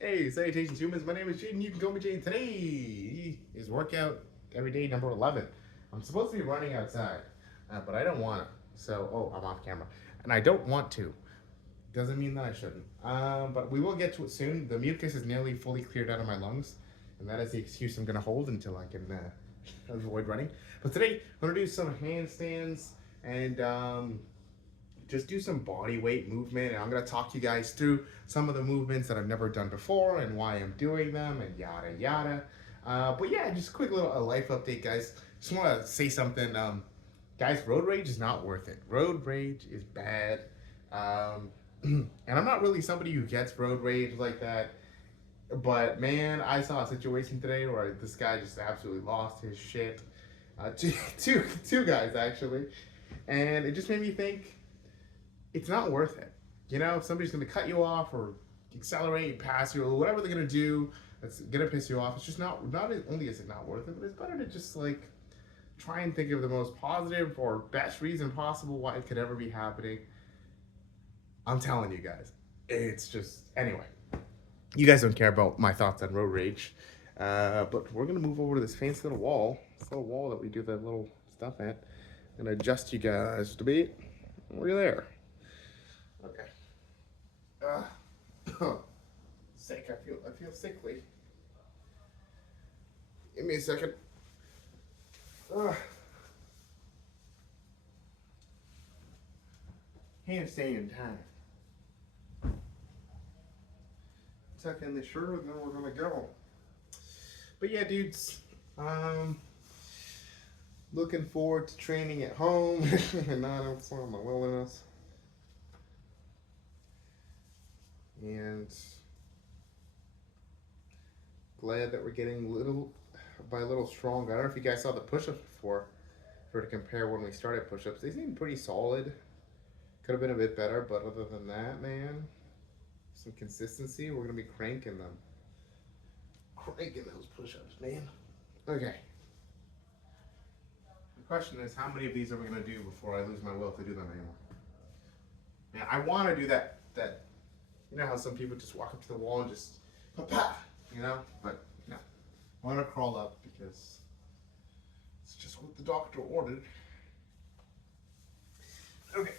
Hey, salutations humans, my name is Jaden, you can call me Jaden. Today is workout every day number 11. I'm supposed to be running outside, but I don't want to. So, I'm off camera. And I don't want to. Doesn't mean that I shouldn't. But we will get to it soon. The mucus is nearly fully cleared out of my lungs. And that is the excuse I'm going to hold until I can avoid running. But today, I'm going to do some handstands and just do some body weight movement, and I'm going to talk you guys through some of the movements that I've never done before and why I'm doing them and yada yada. But yeah, just a quick little life update, guys. Just want to say something. Guys, road rage is not worth it. Road rage is bad. And I'm not really somebody who gets road rage like that. But man, I saw a situation today where this guy just absolutely lost his shit. Two guys actually, and it just made me think it's not worth it. You know, if somebody's going to cut you off or accelerate, pass you, or whatever they're going to do that's going to piss you off, it's just not only is it not worth it, but it's better to just like try and think of the most positive or best reason possible why it could ever be happening. I'm telling you guys, it's just, anyway. You guys don't care about my thoughts on road rage, but we're going to move over to this fancy little wall, this little wall that we do the little stuff at, and adjust you guys to be. We're there. Okay. Sick. I feel sickly. Give me a second. Handstand time. Tuck in the shirt, and then we're gonna go. But yeah, dudes. Looking forward to training at home and not outside my wilderness. And glad that we're getting little by little stronger. I don't know if you guys saw the push-ups before, for to compare when we started push-ups. They seem pretty solid. Could have been a bit better, but other than that, man, some consistency. We're gonna be cranking them, cranking those push-ups, man. Okay. The question is, how many of these are we gonna do before I lose my will to do them anymore? Man, I want to do that. You know how some people just walk up to the wall and just, pa, you know? But no, I want to crawl up because it's just what the doctor ordered. Okay.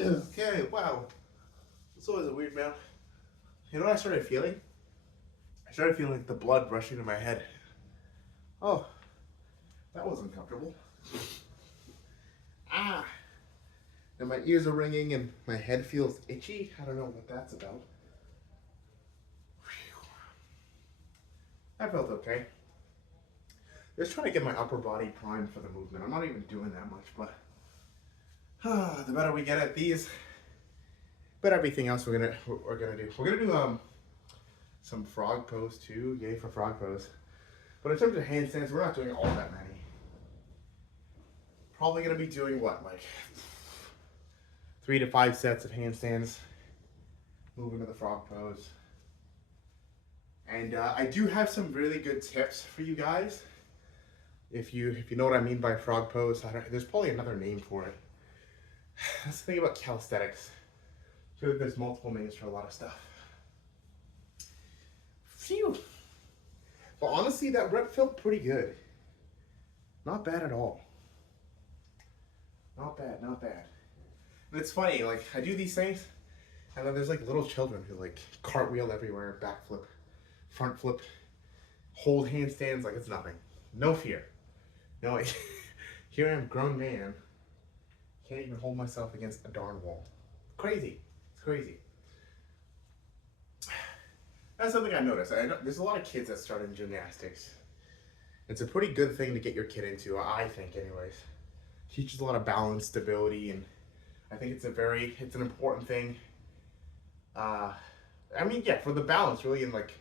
Okay, wow. It's always a weird man. You know what I started feeling? I started feeling like the blood rushing to my head. Oh, that was uncomfortable. Ah. And my ears are ringing and my head feels itchy. I don't know what that's about. That felt okay. Just trying to get my upper body primed for the movement. I'm not even doing that much, but the better we get at these, but everything else we're gonna do. We're gonna do some frog pose too. Yay for frog pose. But in terms of handstands, we're not doing all that many. Probably gonna be doing what, like 3 to 5 sets of handstands. Moving to the frog pose. And I do have some really good tips for you guys. If you know what I mean by frog pose, there's probably another name for it. That's the thing about calisthenics. I feel like there's multiple names for a lot of stuff. Phew. But honestly, that rep felt pretty good. Not bad at all. Not bad, not bad. And it's funny, like, I do these things, and then there's like little children who like cartwheel everywhere, backflip, front flip, hold handstands like it's nothing. No fear. No, here I am, grown man. Can't even hold myself against a darn wall. Crazy. It's crazy. That's something I noticed. I know, there's a lot of kids that start in gymnastics. It's a pretty good thing to get your kid into, I think, anyways. Teaches a lot of balance, stability, and I think it's an important thing. Uh, I mean, yeah, for the balance, really, and like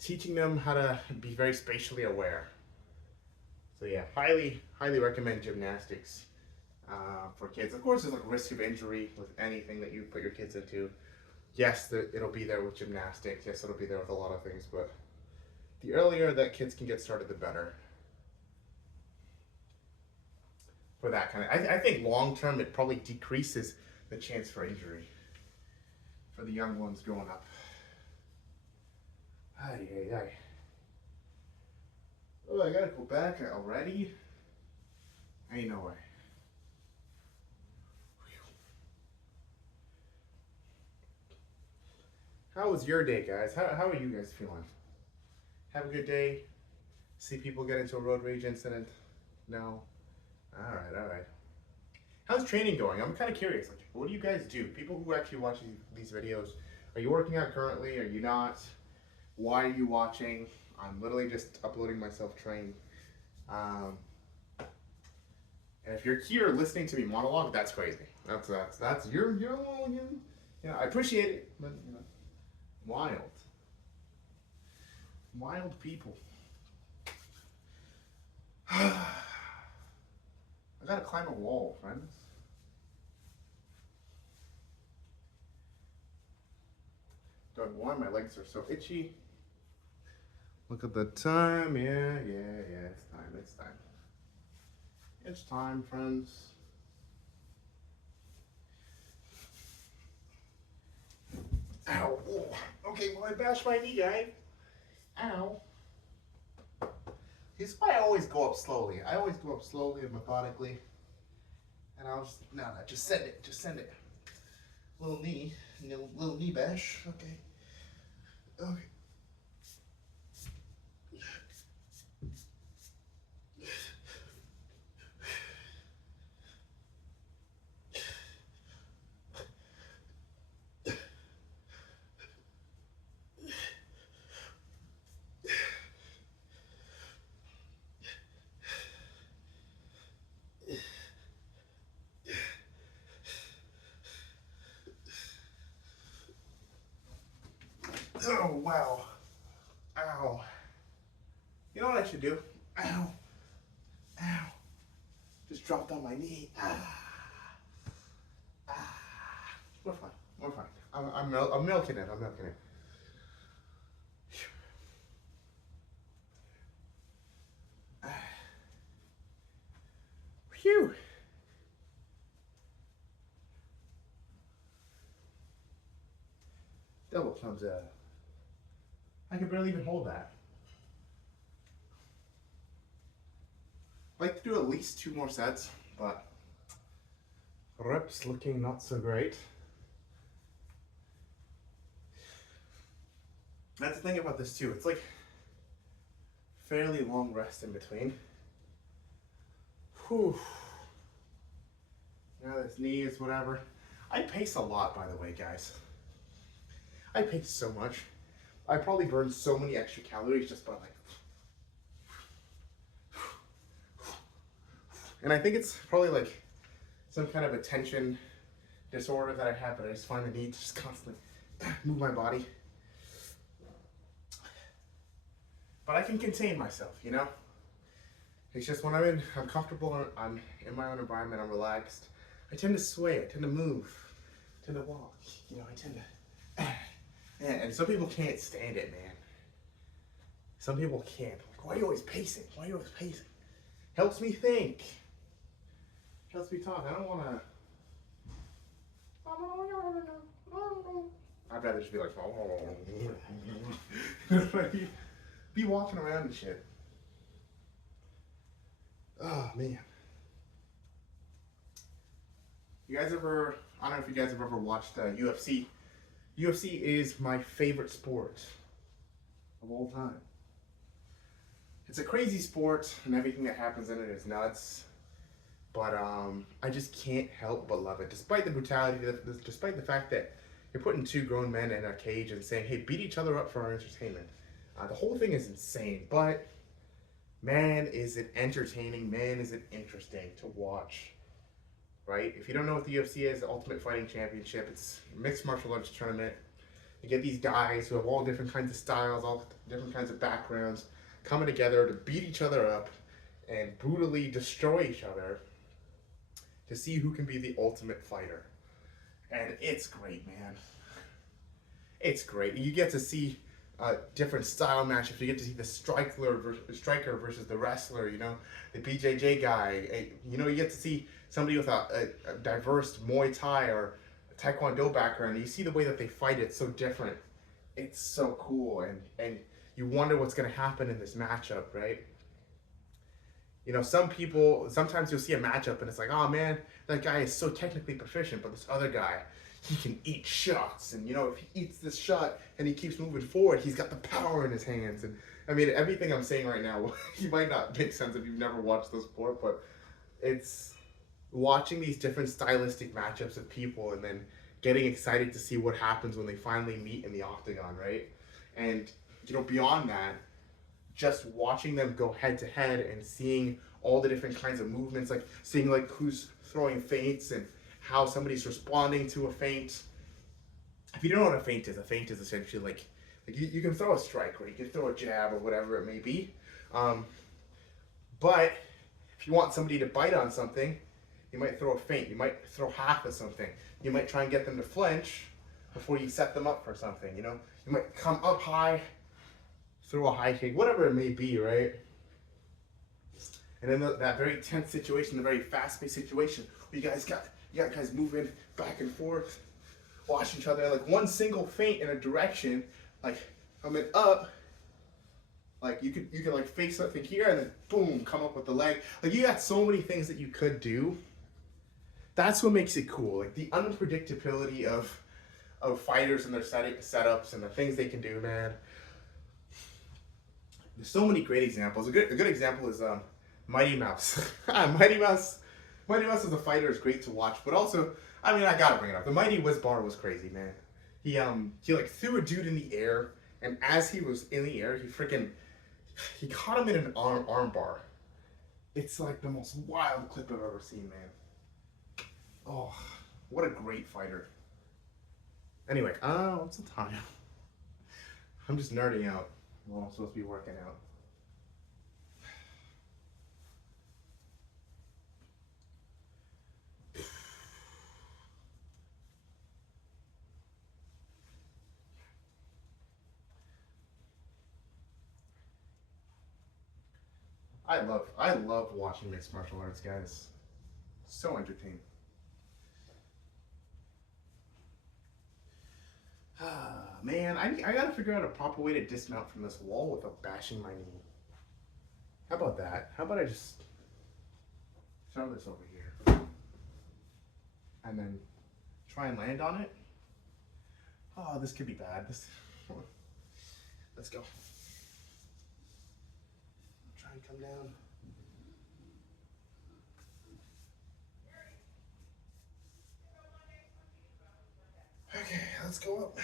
teaching them how to be very spatially aware. So yeah, highly recommend gymnastics for kids. Of course, there's like risk of injury with anything that you put your kids into. Yes, it'll be there with gymnastics. Yes, it'll be there with a lot of things, but the earlier that kids can get started, the better. For that kind of, I think long term it probably decreases the chance for injury for the young ones growing up. Ay, ay, ay. Oh, I gotta go back already? Ain't no way. How was your day, guys? How are you guys feeling? Have a good day? See people get into a road rage incident? No? Alright. How's training going? I'm kind of curious. Like, what do you guys do? People who actually watch these videos, are you working out currently? Are you not? Why are you watching? I'm literally just uploading myself training. And if you're here listening to me monologue, that's crazy. That's you're yeah, I appreciate it, but you know, wild people. I gotta climb a wall, friends. Don't know why my legs are so itchy. Look at the time. Yeah. It's time, friends. Ow. Okay, well, I bashed my knee, guys. Ow. Here's why I always go up slowly. I always go up slowly and methodically. And I'll just send it. Little knee bash. Okay. Oh, wow. Ow. You know what I should do? Ow. Just dropped on my knee. We're fine. I'm milking it. Phew. Double thumbs up. I can barely even hold that. I'd like to do at least 2 more sets, but reps looking not so great. That's the thing about this too. It's like fairly long rest in between. Whew. Now this knee is whatever. I pace a lot, by the way, guys. I pace so much. I probably burn so many extra calories just by like. And I think it's probably like some kind of attention disorder that I have, but I just find the need to just constantly move my body. But I can contain myself, you know? It's just when I'm comfortable, I'm in my own environment, I'm relaxed. I tend to sway, I tend to move, I tend to walk, you know, I tend to. And some people can't stand it, man. Some people can't. Like, why are you always pacing? Helps me think. Helps me talk. I don't want to. I'd rather just be like, be walking around and shit. Oh, man. You guys ever, I don't know if you guys have ever watched UFC. UFC is my favorite sport of all time. It's a crazy sport and everything that happens in it is nuts. But I just can't help but love it. Despite the brutality, despite the fact that You're putting two grown men in a cage and saying, hey, beat each other up for our entertainment. The whole thing is insane, but man, is it entertaining, man, is it interesting to watch, right? If you don't know what the UFC is, the Ultimate Fighting Championship, it's a mixed martial arts tournament. You get these guys who have all different kinds of styles, all different kinds of backgrounds, coming together to beat each other up and brutally destroy each other to see who can be the ultimate fighter. And it's great, man. It's great. You get to see different style matchups. You get to see the striker versus the wrestler, you know, the BJJ guy. You know, you get to see somebody with a diverse Muay Thai or Taekwondo background. You see the way that they fight. It's so different. It's so cool. And you wonder what's going to happen in this matchup, right? You know, sometimes you'll see a matchup and it's like, oh man, that guy is so technically proficient, but this other guy, he can eat shots. And, you know, if he eats this shot and he keeps moving forward, he's got the power in his hands. And, I mean, everything I'm saying right now, you might not make sense if you've never watched the sport, but it's watching these different stylistic matchups of people and then getting excited to see what happens when they finally meet in the octagon, right? And, you know, beyond that, just watching them go head to head and seeing all the different kinds of movements, like seeing like who's throwing feints and how somebody's responding to a feint. If you don't know what a feint is essentially like you can throw a strike or you can throw a jab or whatever it may be. But if you want somebody to bite on something, you might throw a feint. You might throw half of something. You might try and get them to flinch before you set them up for something, you know? You might come up high, throw a high kick, whatever it may be, right? And then that very tense situation, the very fast-paced situation, where you got guys moving back and forth, watching each other, like one single feint in a direction, like coming up, like you could like fake something here and then boom, come up with the leg. Like you got so many things that you could do. That's what makes it cool, like the unpredictability of fighters and their setups and the things they can do, man. There's so many great examples. A good example is Mighty Mouse. Mighty Mouse as a fighter is great to watch, but also, I mean, I gotta bring it up. The Mighty Whiz Bar was crazy, man. He like threw a dude in the air, and as he was in the air, he caught him in an arm bar. It's like the most wild clip I've ever seen, man. Oh, what a great fighter. Anyway, what's the time? I'm just nerding out. Well, I'm supposed to be working out. I love watching mixed martial arts, guys. So entertaining. Man, I gotta figure out a proper way to dismount from this wall without bashing my knee. How about that? How about I just throw this over here and then try and land on it? Oh, this could be bad. Let's go. Try and come down. Okay, let's go up.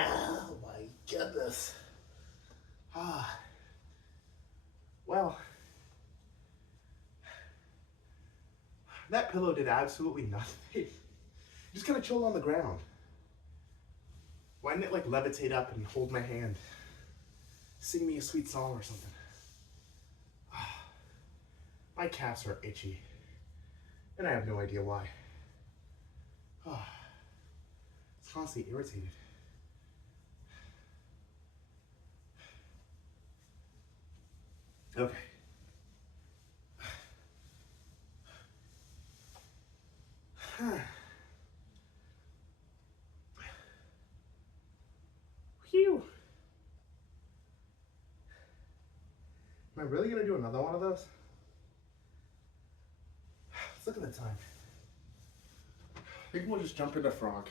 Oh my goodness. Well, that pillow did absolutely nothing. Just kind of chilled on the ground. Why didn't it like levitate up and hold my hand? Sing me a sweet song or something. My calves are itchy, and I have no idea why. Oh, it's constantly irritated. Okay. Phew. Am I really gonna do another one of those? Let's look at the time. I think we'll just jump into frog.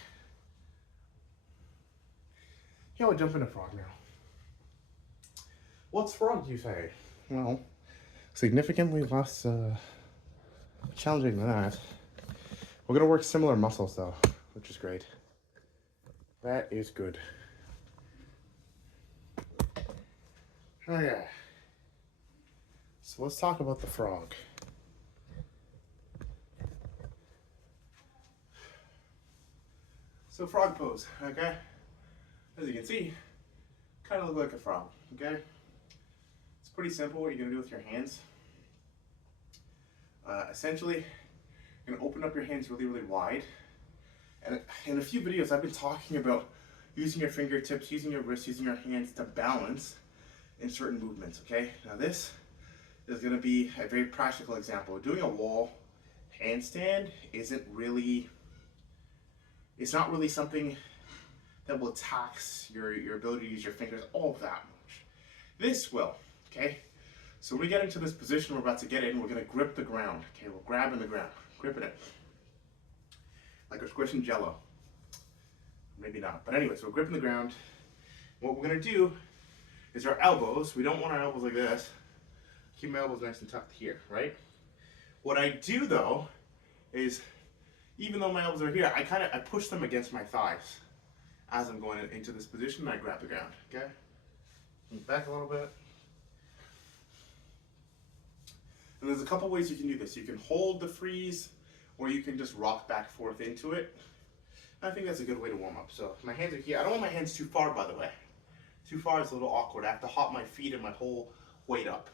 Yeah, we'll jump into frog now. What's frog, you say? Well, significantly less challenging than that. We're gonna work similar muscles though, which is great. That is good. Oh yeah. So let's talk about the frog. So frog pose, okay? As you can see, kind of look like a frog, okay? It's pretty simple what you're gonna do with your hands. Essentially, you're gonna open up your hands really, really wide. And in a few videos, I've been talking about using your fingertips, using your wrists, using your hands to balance in certain movements, okay? Now this is gonna be a very practical example. Doing a wall handstand isn't really, it's not really something that will tax your ability to use your fingers all that much. This will, okay? So when we get into this position we're about to get in, we're gonna grip the ground, okay? We're grabbing the ground, gripping it. Like we're squishing Jello. Maybe not, but anyways, we're gripping the ground. What we're gonna do is our elbows, we don't want our elbows like this. Keep my elbows nice and tucked here, right? What I do though, is even though my elbows are here, I push them against my thighs as I'm going into this position and I grab the ground, okay? Move back a little bit. And there's a couple ways you can do this. You can hold the freeze, or you can just rock back and forth into it. I think that's a good way to warm up. So my hands are here. I don't want my hands too far, by the way. Too far is a little awkward. I have to hop my feet and my whole weight up,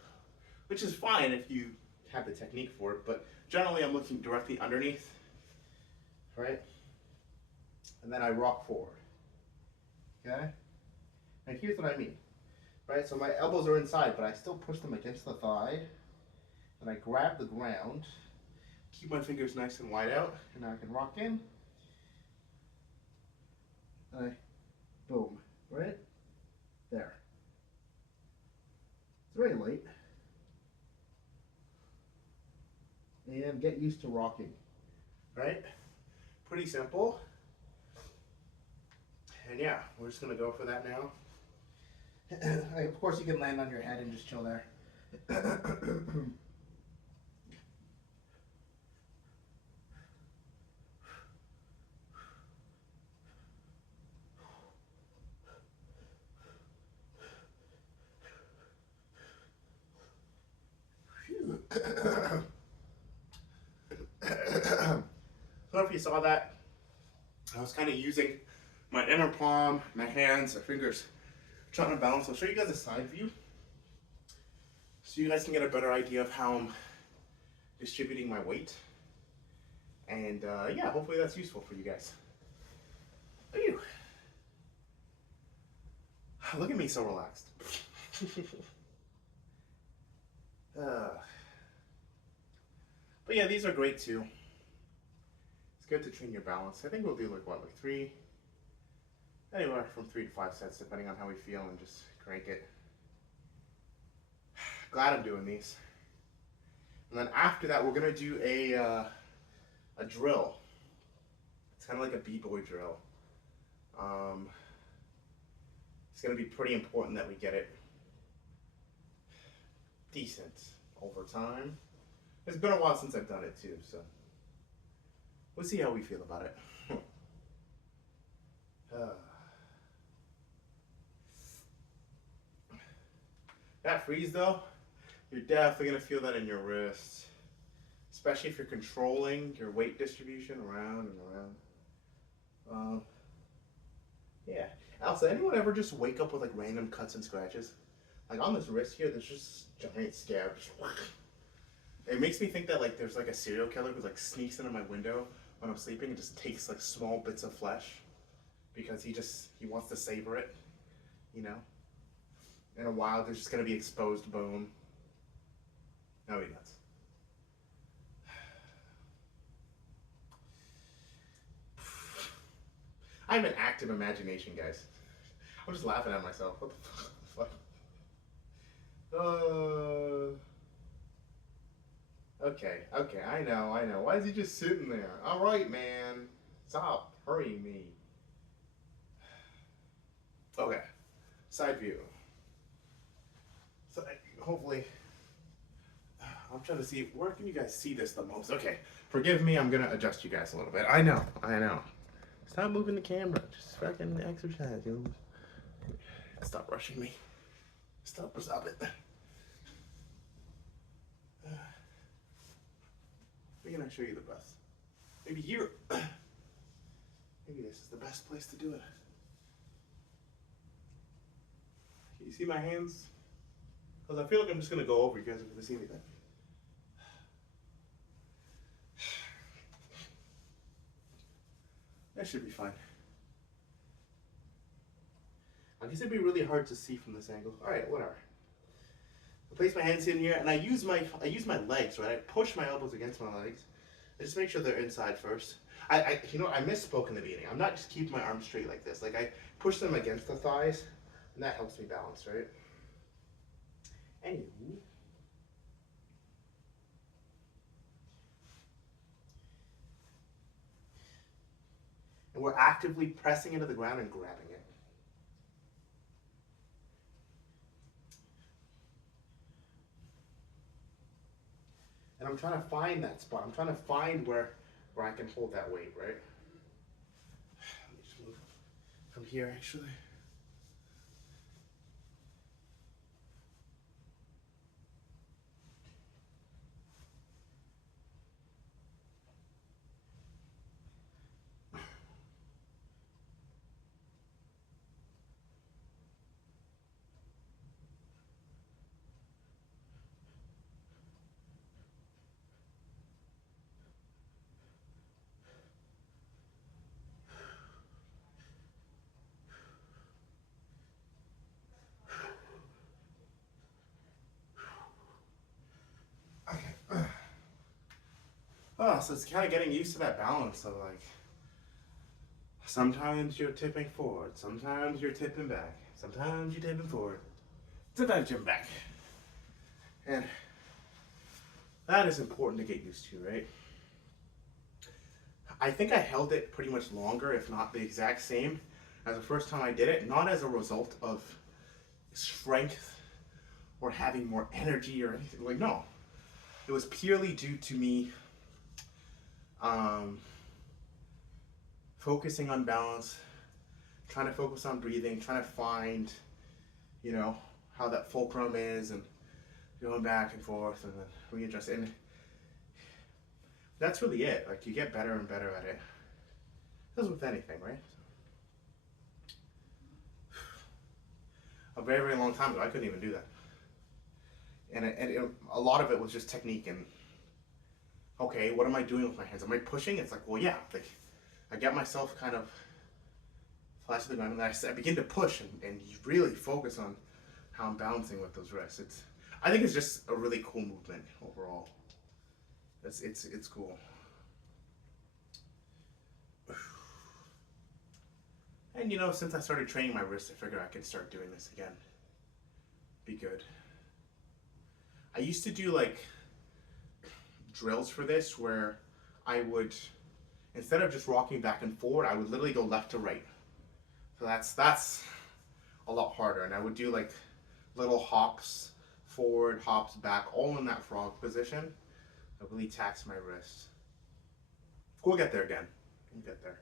which is fine if you have the technique for it, but generally I'm looking directly underneath, right? And then I rock forward, okay? And here's what I mean, right? So my elbows are inside, but I still push them against the thigh, and I grab the ground, keep my fingers nice and wide out, and now I can rock in, and I, boom, right? There. It's very late. And get used to rocking, right? Pretty simple. And yeah, we're just gonna go for that now. Of course you can land on your head and just chill there. I don't know if you saw that. I was kind of using my inner palm, my hands, my fingers, trying to balance. I'll show you guys a side view so you guys can get a better idea of how I'm distributing my weight. And yeah, hopefully that's useful for you guys. Ew. Look at me so relaxed. But yeah, these are great too. It's good to train your balance. I think we'll do like anywhere from 3 to 5 sets, depending on how we feel, and just crank it. Glad I'm doing these. And then after that, we're gonna do a drill. It's kind of like a b-boy drill. It's gonna be pretty important that we get it decent over time. It's been a while since I've done it too, so we'll see how we feel about it. That freeze though, you're definitely gonna feel that in your wrists, especially if you're controlling your weight distribution around and around. Yeah. Also, anyone ever just wake up with like random cuts and scratches? Like on this wrist here, there's just giant scabs. It makes me think that like there's like a serial killer who like sneaks into my window when I'm sleeping and just takes like small bits of flesh because he wants to savor it, you know. In a while, there's just gonna be exposed bone. No, he nuts. I have an active imagination, guys. I'm just laughing at myself. What the fuck? Okay, I know. Why is he just sitting there? All right, man. Stop hurrying me. Okay, side view. So hopefully, I'm trying to see, where can you guys see this the most? Okay, forgive me, I'm gonna adjust you guys a little bit. I know. Stop moving the camera. Just fucking exercise, you know. Stop rushing me. Stop it. Where can I show you the best? Maybe here. Maybe this is the best place to do it. Can you see my hands? Because I feel like I'm just going to go over. You guys aren't going to see anything. That should be fine. I guess it'd be really hard to see from this angle. All right, whatever. I place my hands in here, and I use my legs, right? I push my elbows against my legs. I just make sure they're inside first. I misspoke in the beginning. I'm not just keeping my arms straight like this. Like I push them against the thighs, and that helps me balance, right? Anywho. And we're actively pressing into the ground and grabbing it. And I'm trying to find that spot. I'm trying to find where I can hold that weight, right? Let me just move from here, actually. Oh, so it's kind of getting used to that balance of like, sometimes you're tipping forward, sometimes you're tipping back, sometimes you're tipping forward, sometimes you're back. And that is important to get used to, right? I think I held it pretty much longer, if not the exact same, as the first time I did it, not as a result of strength or having more energy or anything. Like, no. It was purely due to me focusing on balance, trying to focus on breathing, trying to find, how that fulcrum is, and going back and forth and then readjust. And that's really it. Like, you get better and better at it. As with anything, right? A very, very long time ago, I couldn't even do that. And a lot of it was just technique and, okay, what am I doing with my hands? Am I pushing? It's like, well, yeah. Like, I get myself kind of flat to the ground, and then I begin to push and you really focus on how I'm balancing with those wrists. I think it's just a really cool movement overall. It's cool. And since I started training my wrists, I figured I could start doing this again. Be good. I used to do like drills for this where I would, instead of just rocking back and forward, I would literally go left to right. So that's a lot harder. And I would do like little hops forward, hops back, all in that frog position. I really tax my wrists. We'll get there again. We'll get there.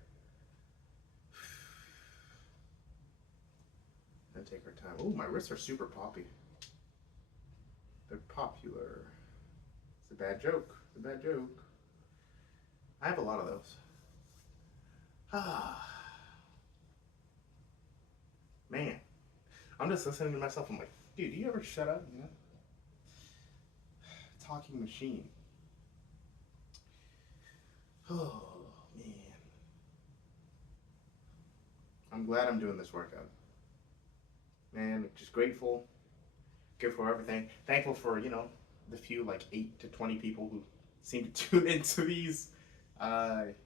And take our time. Oh, my wrists are super poppy. They're popular. It's a bad joke. It's a bad joke. I have a lot of those. Man. I'm just listening to myself. I'm like, dude, do you ever shut up? talking machine. Oh, man. I'm glad I'm doing this workout. Man, just grateful. Grateful for everything. Thankful for, the few, like, 8 to 20 people who seem to tune into these.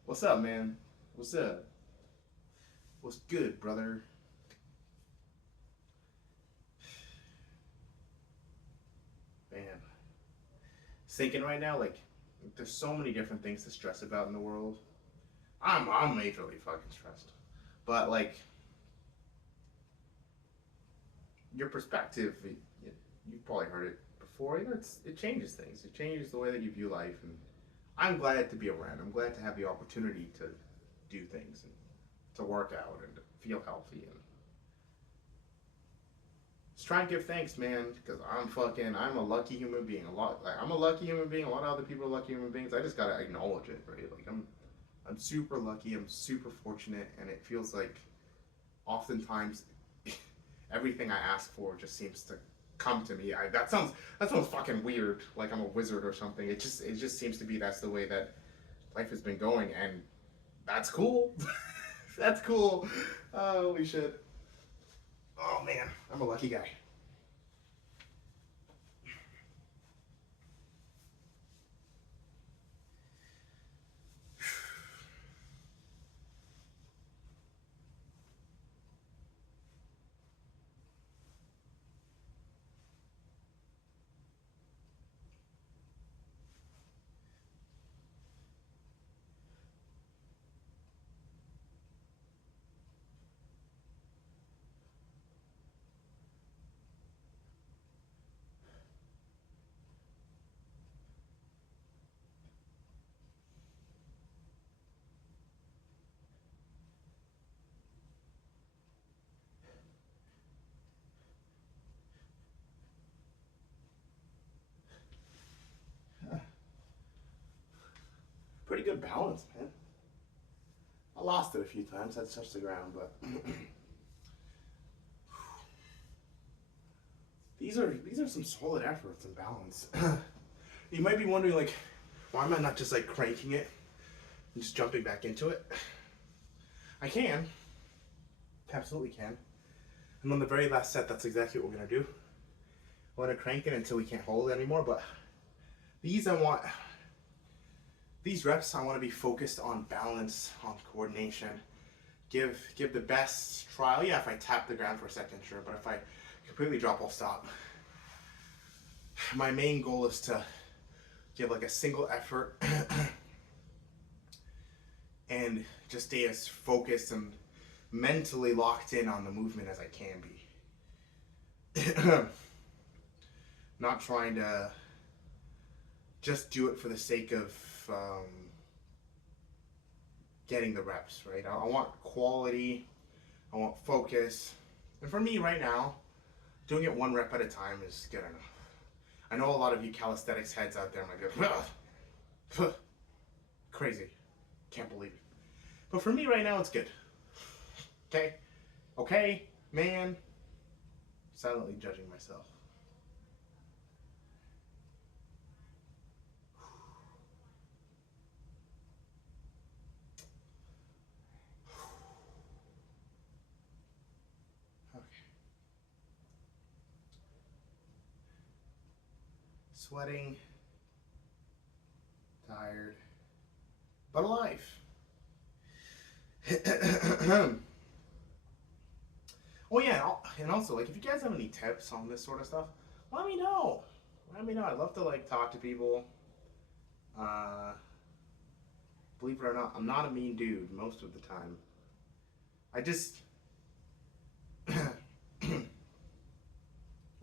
What's up, man? What's up? What's good, brother? Man. Thinking right now, like, there's so many different things to stress about in the world. I'm majorly fucking stressed. But, like, your perspective, you've probably heard it before, it changes things. It changes the way that you view life. And I'm glad to be around. I'm glad to have the opportunity to do things and to work out and to feel healthy and just try and give thanks, man, because I'm a lucky human being. I'm a lucky human being. A lot of other people are lucky human beings. I just gotta acknowledge it, right? Like I'm super lucky. I'm super fortunate, and it feels like oftentimes everything I ask for just seems to come to me. That sounds fucking weird. Like I'm a wizard or something. It just seems to be that's the way that life has been going, and that's cool. That's cool. Holy shit. Oh man, I'm a lucky guy. Pretty good balance, man. I lost it a few times. I'd touched the ground, but these are some solid efforts and balance. You might be wondering, like, why am I not just like cranking it and just jumping back into it? I can, absolutely can. And on the very last set, that's exactly what we're gonna do. We're gonna crank it until we can't hold it anymore. But these reps I want to be focused on balance, on coordination. Give the best trial. Yeah, if I tap the ground for a second, sure. But if I completely drop, I'll stop. My main goal is to give like a single effort and just stay as focused and mentally locked in on the movement as I can be. Not trying to just do it for the sake of getting the reps, right? I want quality, I want focus. And for me right now, doing it one rep at a time is good enough. I know a lot of you calisthenics heads out there might be like, crazy, can't believe it. But for me right now, it's good. Okay, man, silently judging myself. Sweating, tired, but alive. Oh yeah, and also like if you guys have any tips on this sort of stuff, let me know. Let me know. I'd love to like talk to people. Uh, Believe it or not, I'm not a mean dude most of the time. I just I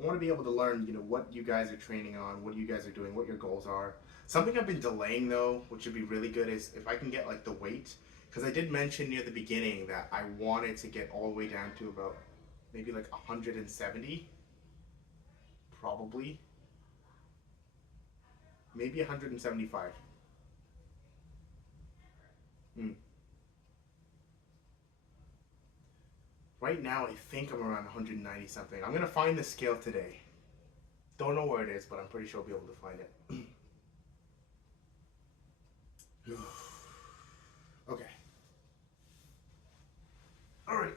want to be able to learn, what you guys are training on, what you guys are doing, what your goals are. Something I've been delaying though, which would be really good, is if I can get like the weight, because I did mention near the beginning that I wanted to get all the way down to about maybe like 170, probably, maybe 175. Right now, I think I'm around 190 something. I'm gonna find the scale today. Don't know where it is, but I'm pretty sure I'll be able to find it. Okay. All right.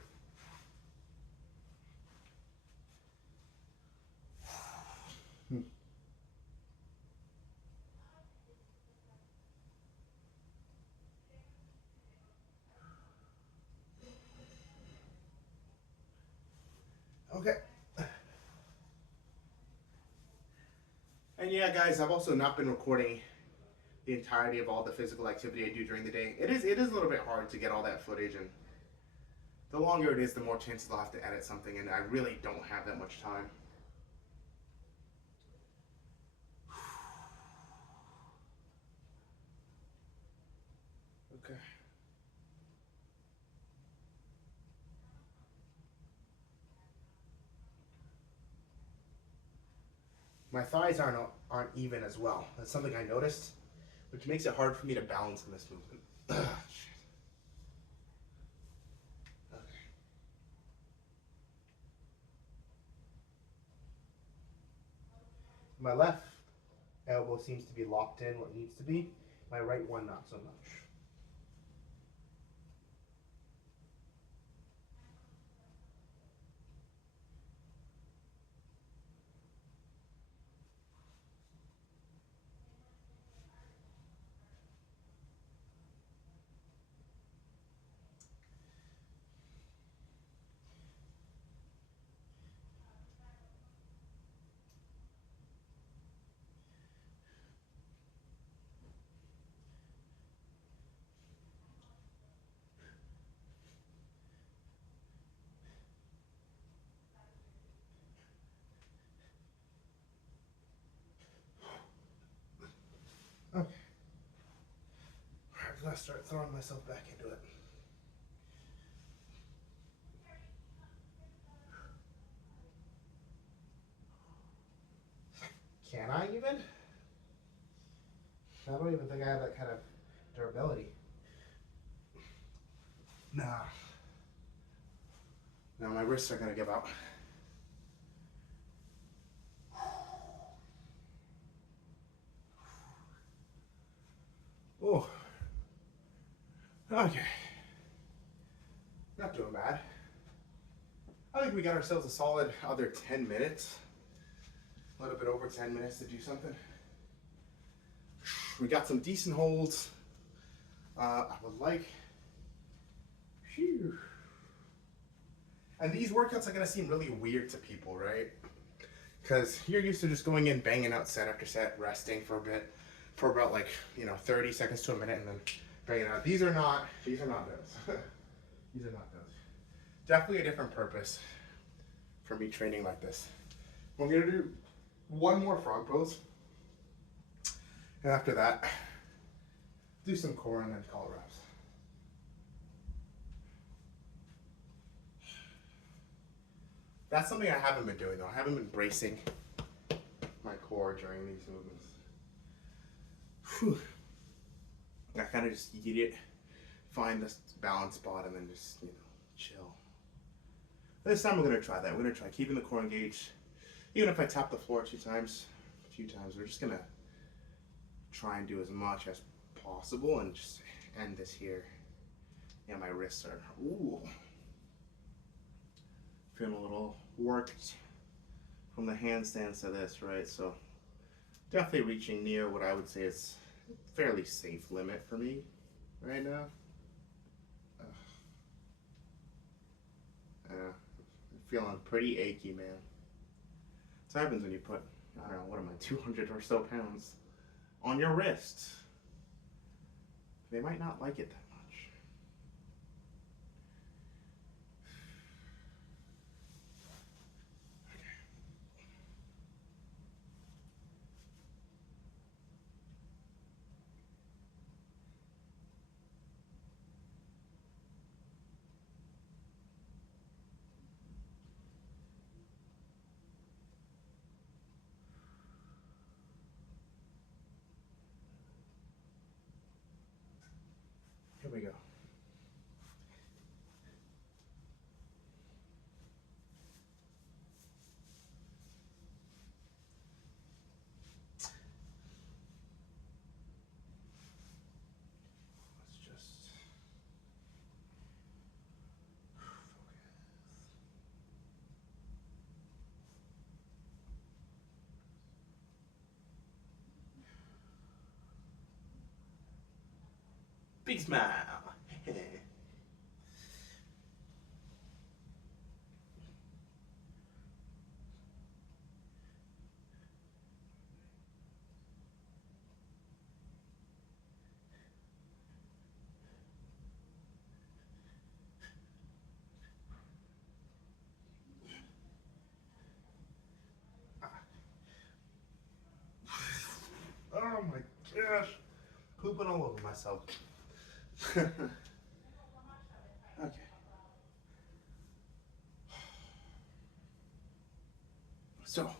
Okay. And yeah, guys, I've also not been recording the entirety of all the physical activity I do during the day. It is a little bit hard to get all that footage, and the longer it is, the more chances I'll have to edit something, and I really don't have that much time. Okay. My thighs aren't even as well. That's something I noticed, which makes it hard for me to balance in this movement. Shit. Okay. My left elbow seems to be locked in what it needs to be. My right one not so much. Okay. Alright, I'm gonna start throwing myself back into it. Can I even? I don't even think I have that kind of durability. Nah. Now my wrists are gonna give out. Oh. Okay. Not doing bad. I think we got ourselves a solid other 10 minutes. A little bit over 10 minutes to do something. We got some decent holds. I would like. Phew. And these workouts are gonna seem really weird to people, right? Because you're used to just going in, banging out set after set, resting for a bit, for about 30 seconds to a minute, and then banging out. These are not those. These are not those. Definitely a different purpose for me training like this. I'm gonna do one more frog pose, and after that, do some core and then call it reps. That's something I haven't been doing though. I haven't been bracing my core during these movements. Whew. I kind of just eat it, find this balance spot, and then just chill. This time we're gonna try that. We're gonna try keeping the core engaged. Even if I tap the floor a few times, we're just gonna try and do as much as possible and just end this here. Yeah, my wrists are feeling a little worked from the handstands to this, right? So definitely reaching near what I would say is a fairly safe limit for me right now. I'm feeling pretty achy, man. That's what happens when you put, I don't know, what am I, 200 or so pounds on your wrists. They might not like it that much. Big smile. Oh my gosh. Pooping all over myself. Okay. So,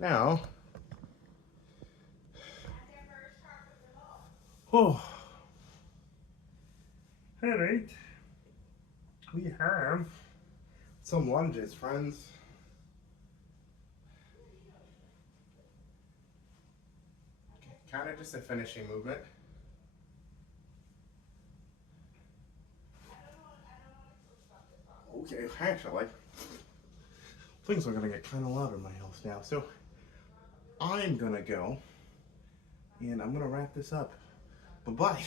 now, oh, alright, we have some lunges, friends. Kind of just a finishing movement. Okay, actually, things are gonna get kind of loud in my house now, so I'm gonna go and I'm gonna wrap this up. Bye-bye.